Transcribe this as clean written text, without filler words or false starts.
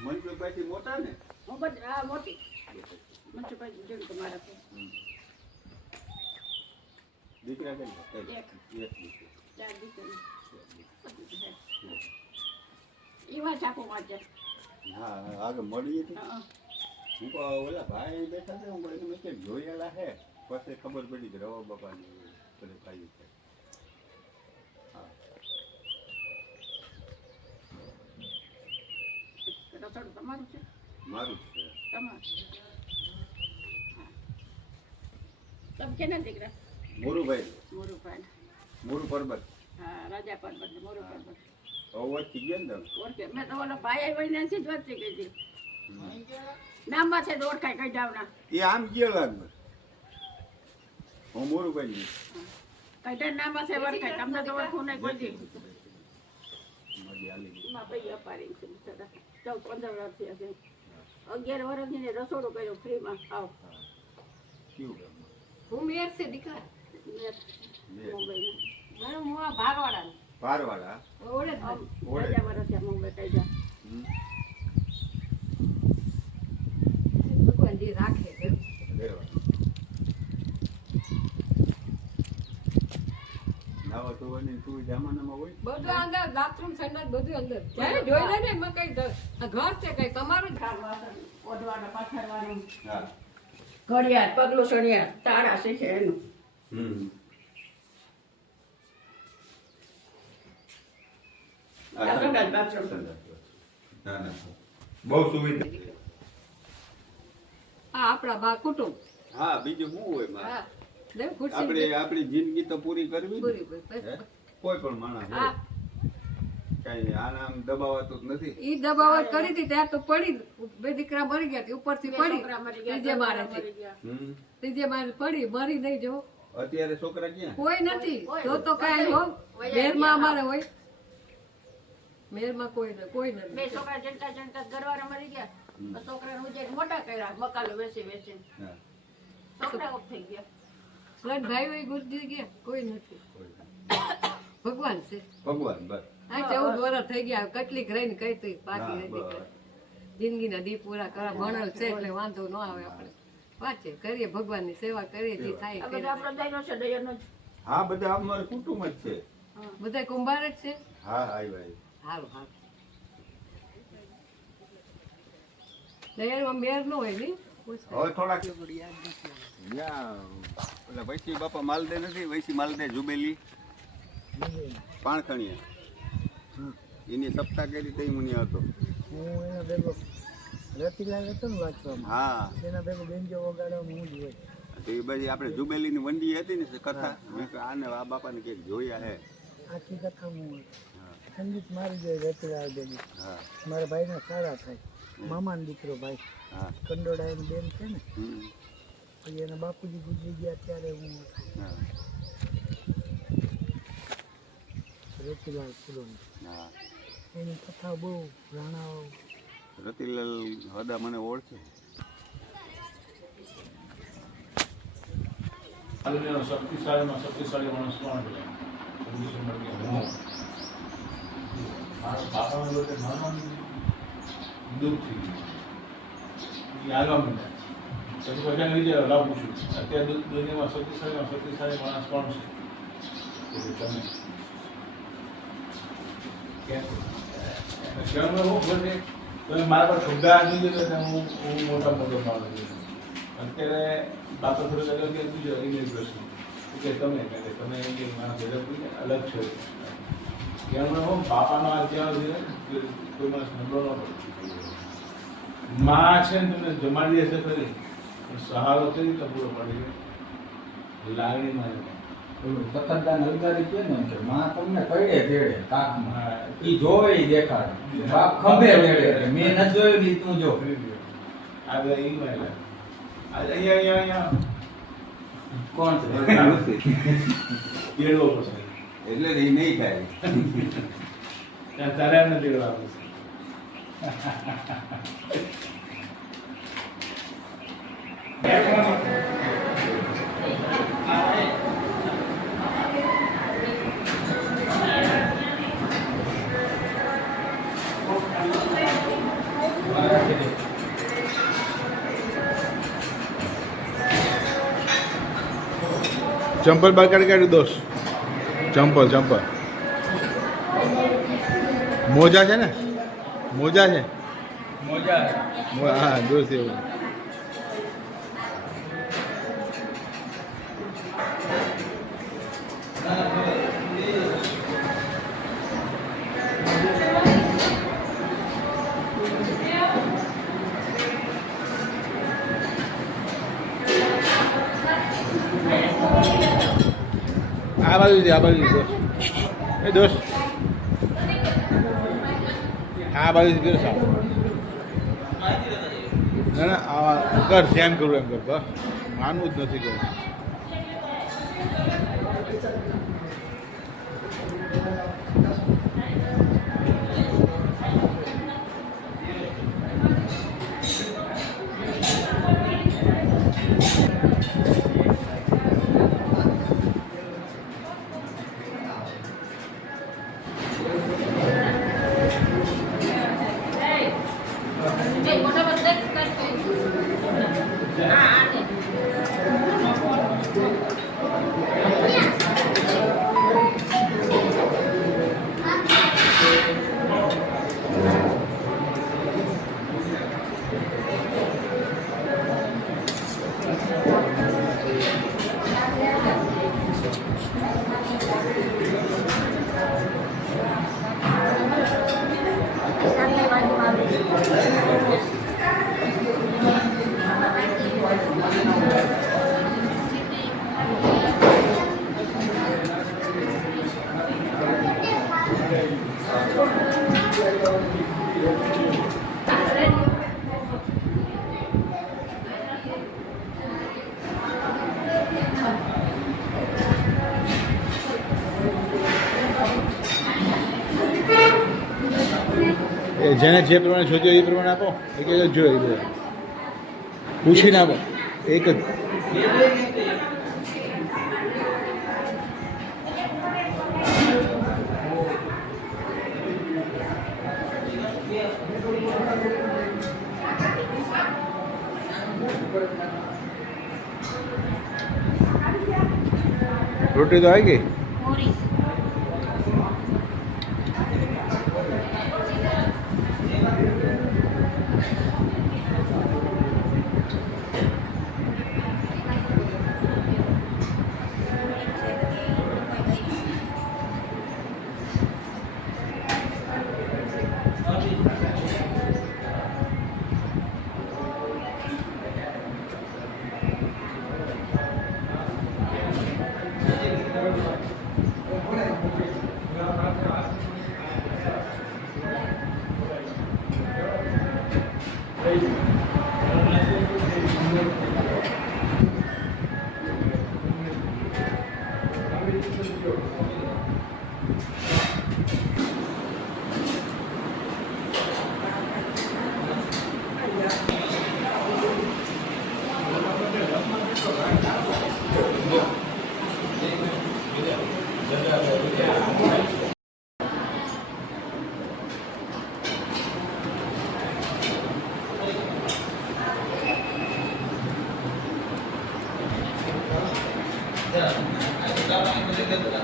મનસુખભાઈ મોટા ને મોટી મનસુખભાઈ જોડે તમારા દીકરા કે એક ચાર દીકરી એવા ચાકુ વાંચે હા આગળ મળી હતી હું કહું ઓલા ભાઈ બેઠા છે હું કહું મેં ક્યાંક જોયેલા હે પછી ખબર પડી કે રવા બાપાની બધું ખાઈ છે રસોડું તમારું છે મારું જ છે તમારું તમે કેના દીકરા મોરુભાઈ મોરુ પર્વત હા રાજા પર્વત મોરુ પર્વત ઓળખી ગયા ને તમે ઓળખે મેં તો ઓલો ભાઈ આવ્યો ને જ વાત થઈ ગઈ હતી નામમાં છે તો ઓળખાય કઈ જાવના એ આમ ગયો લાગે હું મોરુભાઈ કઈ નામમાં છે ઓળખાય તમને તો ઓળખું નહીં કોઈ દી મળી આલી એમાં ભાઈ અપારી છે 14-15 વર્ષથી હશે 11 વર્ષથી ને રસોડું કર્યું ફ્રીમાં આવ કેવું હું મેર છે દીકરા મુંબઈમાં હું આ ભારવાડા પારવાડા ઓળે રાજા વર્ષ મુંબઈ કઈ જા ભગવાન જે રાખે નાવા ધોવાની તું જમાનામાં હોય બધું અંદર બાથરૂમ સંડાસ બધું અંદર જ્યારે જોઈ લે ને એમાં કઈ ઘર છે કઈ તમારું જ ઓઢવાનું પાથરવાનું હા ઘડિયાળ પગલું સળિયાળ તાળા શીખે એનું બહુ સુવિધા આ આપણા બા કુટુંબ હા બીજું શું હોય માં હા દેવ ખુરશી આપણે આપણી જિંદગી તો પૂરી કરવી ને. પૂરી હે? કોઈ પણ માણસ હોય. કઈ આને આમ દબાવાતું જ નથી ઈ દબાવટ કરી હતી ત્યાં તો પડી બે દીકરા મરી ગયા ઉપરથી પડી ત્રીજે મારે ત્રીજે મારે પડી મરી નહીં જો અત્યારે છોકરા ક્યાં કોઈ નથી તો કઈ હો મેરમાં અમારે હોય મેરમાં કોઈ નથી બે છોકરા જનતા જનતા ઘરવાળા મરી ગયા તો છોકરાને ઉજેક મોટા કર્યા મકાલો વેચી વેચી હા, છોકરા ઓફ થઈ ગયા ભાઈ હોય ગુજરી ગયા કોઈ નથી કોઈ નહીં. ભગવાન છે ભગવાન બસ આ 14 વર્ષ થઈ ગયા કેટલીક રહીને કઈ તો બાકી હા, રહી બસ. જિંદગીના દી પૂરા કરવા ભણેલ છે એટલે વાંધો ન આવે આપણે વાંચે કરીએ ભગવાનની સેવા કરીએ જે થાય આ કરીએ. બધા આપણો દયાનો છે દયાનો જ હા બધા અમારું કુટુંબ જ છે બધા કુંભાર જ છે હા હાય ભાઈ સારું સારું દયાળમાં મેર ન હોય નહીં હવે થોડાક ઓલા વૈસી બાપા માલદે નથી વૈસી માલદે જુબેલી પાણખણીયા એની સપ્તાહ કરી તઈ મને હતો હું એના ભેગો રતિલાલ હતો ને વાંચવામાં હા એના ભેગો બેન્જો વગાડવામાં હું જ હોય તો એ બધી આપણે જુબેલીની વંડી હતી ને કથા મેં કહ્યું આને આ બાપાને કંઈક જોયા હે આખી કથા હું હા સંગીત મારી જાય રતિલાલ ભેગી હા મારા ભાઈના સારા થાય મામાનો દીકરો ભાઈ હા કંડોળા એની બેન છે ને હમ, પછી એના બાપુજી ગુજરી ગયા ત્યારે હું હા રતિલાલ પુરોની હા એની કથા બહુ રાણાઓ રતિલાલ હદા મને ઓળખે શક્તિશાળી માણસ કોણ છે મારા બાપાના જોડે માનવાનું દુઃખ થઈ ગયું એ આગળ માંડ્યા પછી પૈસા લીધે લાવ પૂછ્યું અત્યારે દુનિયામાં શક્તિશાળી માણસ કોણ છે તમે તમે મારા પર શબ્દા નહીં દીધો હું મોટા મોટો માણસ છું અત્યારે બાપા થોડો અલગ બીજો ઇંગ્લિશ પ્રશ્ન કે તમે મારા ભેગા અલગ છે ત્યાં હું બાપાનો આ ત્યાં છે કોઈ માણસ નબળો ન પડે માં છે ને તમને જમાડી દેશે ખરી પણ સહારો કઈ રીતે પૂરો પડી લાગણીમાં તકતદાન અલગારી કે ને કે માં તમને કઈડે તેડે કાકમાં ઈ જોવે ઈ દેખાડે બાપ ખંભે તેડે મેં ન જોયું ઈ તું જો આગળ ઈ અહીંયા કોણ છે તેડવો પડશે એટલે એ નહીં થાય. ત્યાં તારે એમને તેડવા પડશે. ચંપલ બહાર કાઢી દોસ્ત. ચંપલ મોજા છે ને? મોજા છે. મોજા હા દોસ્ત એવું. આ બાજુ દોસ્ત. એ દોસ્ત આ બાજુ કર્યો સાહેબ. ના ના આ કર ધ્યાન કરું એમ કર બસ માનવું જ નથી કરું. જેને જે પ્રમાણે શોધ્યો એ પ્રમાણે આપો. એક જ જોઈએ પૂછીને આપો એક જ. રોટી તો આવી ગઈ. Yeah.